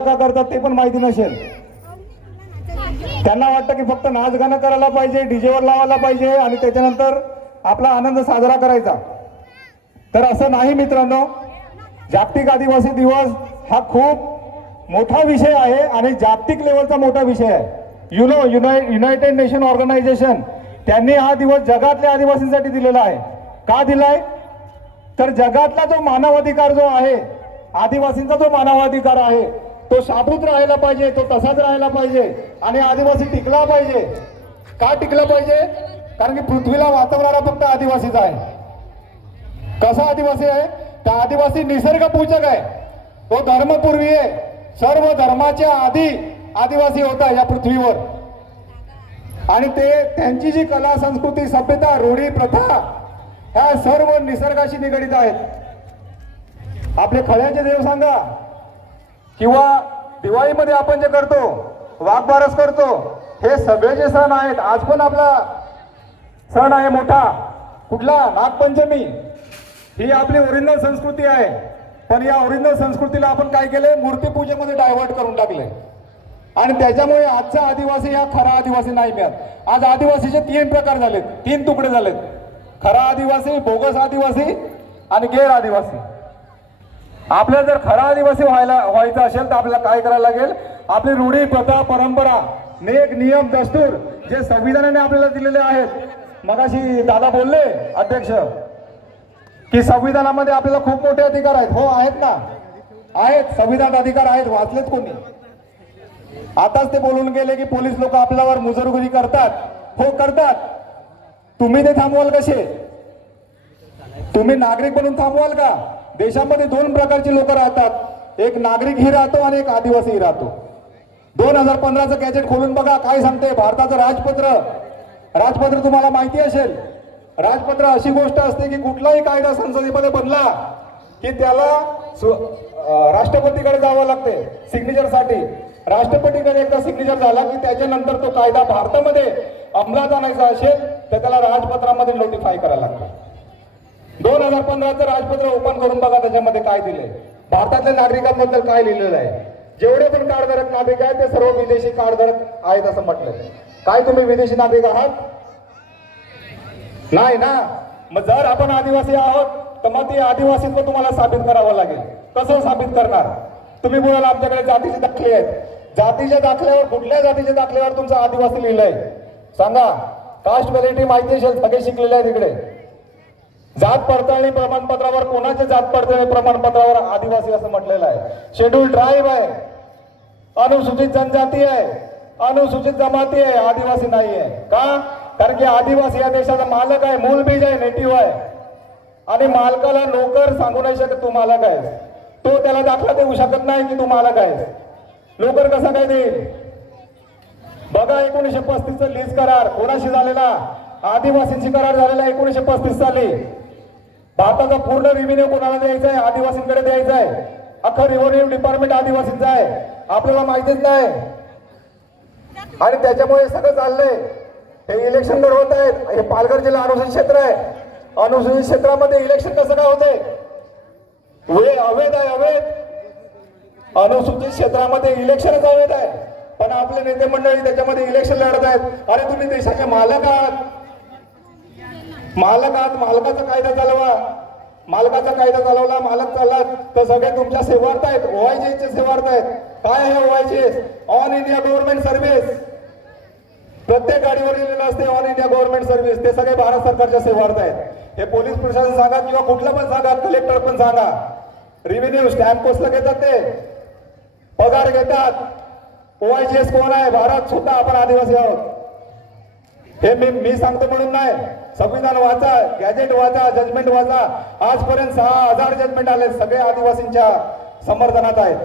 का करतात ते पण माहिती नसेल. त्यांना वाटतं की फक्त नाच गाणं करायला पाहिजे डीजेवर लावायला पाहिजे आणि त्याच्यानंतर आपला आनंद साजरा करायचा. तर असं नाही मित्रांनो. जागतिक आदिवासी दिवस हा खूप मोठा विषय आहे आणि जागतिक लेवलचा मोठा विषय आहे. UNO unite united nation organisation त्यांनी हा दिवस जगातल्या आदिवासींसाठी दिलेला आहे. का दिलाय? तर जगातला जो मानवाधिकार जो आहे आदिवासींचा जो मानवाधिकार आहे तो शाबूत राहायला पाहिजे तो तसाच राहायला पाहिजे आणि आदिवासी टिकला पाहिजे. का टिकला पाहिजे? कारण की पृथ्वीला वाचवणारा फक्त आदिवासीच आहे. कसा आदिवासी आहे? तर आदिवासी निसर्ग पूजक आहे. तो धर्मपूर्वी आहे. सर्व धर्माच्या आधी आदिवासी होता या पृथ्वीवर. आणि ते त्यांची जी कला संस्कृती सभ्यता रूढी प्रथा ह्या सर्व निसर्गाशी निगडीत आहेत. आपले खळ्याचे देव सांगा. किंवा दिवाळीमध्ये आपण जे करतो वाघबारस करतो हे सगळे जे सण आहेत आज पण आपला सण आहे मोठा. कुठला? नागपंचमी. ही आपली ओरिजिनल संस्कृती आहे. पण या ओरिजिनल संस्कृतीला आपण काय केले? मूर्तीपूजेमध्ये डायव्हर्ट करून टाकले. आणि त्याच्यामुळे आजचा आदिवासी हा खरा आदिवासी नाही मिळत. आज आदिवासीचे तीन प्रकार झालेत. तीन तुकडे झालेत. खरा आदिवासी बोगस आदिवासी आणि गैर आदिवासी. आपल्याला जर खरा आदिवासी व्हायला व्हायचं असेल तर आपल्याला काय करायला लागेल? आपली रूढी प्रथा परंपरा नेक नियम दस्तूर जे संविधानाने आपल्याला दिलेले आहेत. मगाशी दादा बोलले अध्यक्ष की संविधानामध्ये आपल्याला खूप मोठे अधिकार आहेत. हो आहेत ना? आहेत. संविधानात अधिकार आहेत. वाचलेत कोणी? आताच ते बोलून गेले की पोलीस लोक आपल्यावर मुजरगुरी करतात. हो करतात. तुम्ही ते थांबवाल कसे? तुम्ही नागरिक म्हणून थांबवाल का? देशामध्ये दोन प्रकारची लोक राहतात. एक नागरिक ही राहतो आणि एक आदिवासीही राहतो. दोन हजार पंधराचं गॅजेट खोलून बघा काय सांगते? भारताचं राजपत्र. राजपत्र तुम्हाला माहिती असेल. राजपत्र अशी गोष्ट असते की कुठलाही कायदा संसदेमध्ये बनला की त्याला सु- राष्ट्रपतीकडे जावं लागते सिग्नेचरसाठी राष्ट्रपतीकडे एकदा सिग्नेचर झाला की त्याच्यानंतर तो कायदा भारतामध्ये अंमलात आणायचा असेल तर त्याला राजपत्रामध्ये नोटिफाय करायला लागतं. हजार पंधराचं राजपत्र ओपन करून बघा त्याच्यामध्ये काय दिलंय. भारतातल्या नागरिकांबद्दल काय लिहिलेलं आहे? जेवढे पण कार्डधारक नागरिक आहेत ते सर्व विदेशी कार्डधारक आहेत असं म्हटलंय. काय तुम्ही विदेशी नागरिक आहात? नाही ना? मग जर आपण आदिवासी आहोत तर मग ते आदिवासीत्व तुम्हाला साबित करावं लागेल. कसं साबित करणार? तुम्ही बोलाल आमच्याकडे जातीचे दाखले आहेत. जातीच्या दाखल्यावर कुठल्या जातीच्या दाखल्यावर तुमचा आदिवासी लिहिलंय? सांगा. कास्ट व्हॅलिटी माहिती असेल सगळे शिकलेले आहेत इकडे. जात पडताळणी प्रमाणपत्रावर कोणाच्या जात पडताळणी प्रमाणपत्रावर आदिवासी असं म्हटलेलं आहे. शेड्यूल ट्राईब आहे. अनुसूचित जनजाती आहे. अनुसूचित जमाती आहे. आदिवासी नाही आहे. का? कारण की आदिवासी या देशाचा मालक आहे मूल बीज आहे नेटिव्ह आहे. आणि मालकाला नोकर सांगू नाही शकत तू मालक आहे तो त्याला दाखला देऊ शकत नाही की तू मालक आहे नोकर कसा काय देईल? बघा एकोणीशे पस्तीसचा लीज करार. कोणाशी झालेला? आदिवासींशी करार झालेला एकोणीशे पस्तीस साली. भारताचा पूर्ण रेव्हेन्यू कोणाला द्यायचा आहे? आदिवासींकडे द्यायचा आहे. अख्खं रेव्हेन्यू डिपार्टमेंट आदिवासींचं आहे. आपल्याला माहितीच नाही. आणि त्याच्यामुळे सगळं चाललंय. हे इलेक्शन लढवत आहेत. हे पालघर जिल्हा अनुसूचित क्षेत्र आहे. अनुसूचित क्षेत्रामध्ये इलेक्शन कसं काय होते वे अवैध आहे अवैध. अनुसूचित क्षेत्रामध्ये इलेक्शनच अवैध आहे. पण आपले नेते मंडळी त्याच्यामध्ये इलेक्शन लढत आहेत. अरे तुम्ही देशाचे मालक आहात. मालक आज मालकाचा कायदा चालवा. मालकाचा कायदा चालवला मालक चालला तर सगळे तुमच्या सेवार्थ आहेत ओआयजीचे सेवार्थ आहेत. काय आहे OIG on India government service प्रत्येक गाडीवर लिहिलेलं असते ऑल इंडिया गव्हर्नमेंट सर्व्हिस ते सगळे भारत सरकारच्या सेवार्थ आहेत. हे पोलीस प्रशासन सांगा किंवा कुठलं पण सांगा कलेक्टर पण सांगा. रेव्हेन्यू स्टॅम्प पोस्टला घेतात ते? पगार घेतात. ओआयजीएस कोण आहे? भारत स्वतः आपण आदिवासी आहोत. हे मी मी सांगतो म्हणून नाही. संविधान वाचा गॅजेट वाचा जजमेंट वाचा. आजपर्यंत सहा हजार जजमेंट आले सगळे आदिवासींच्या समर्थनात आहेत.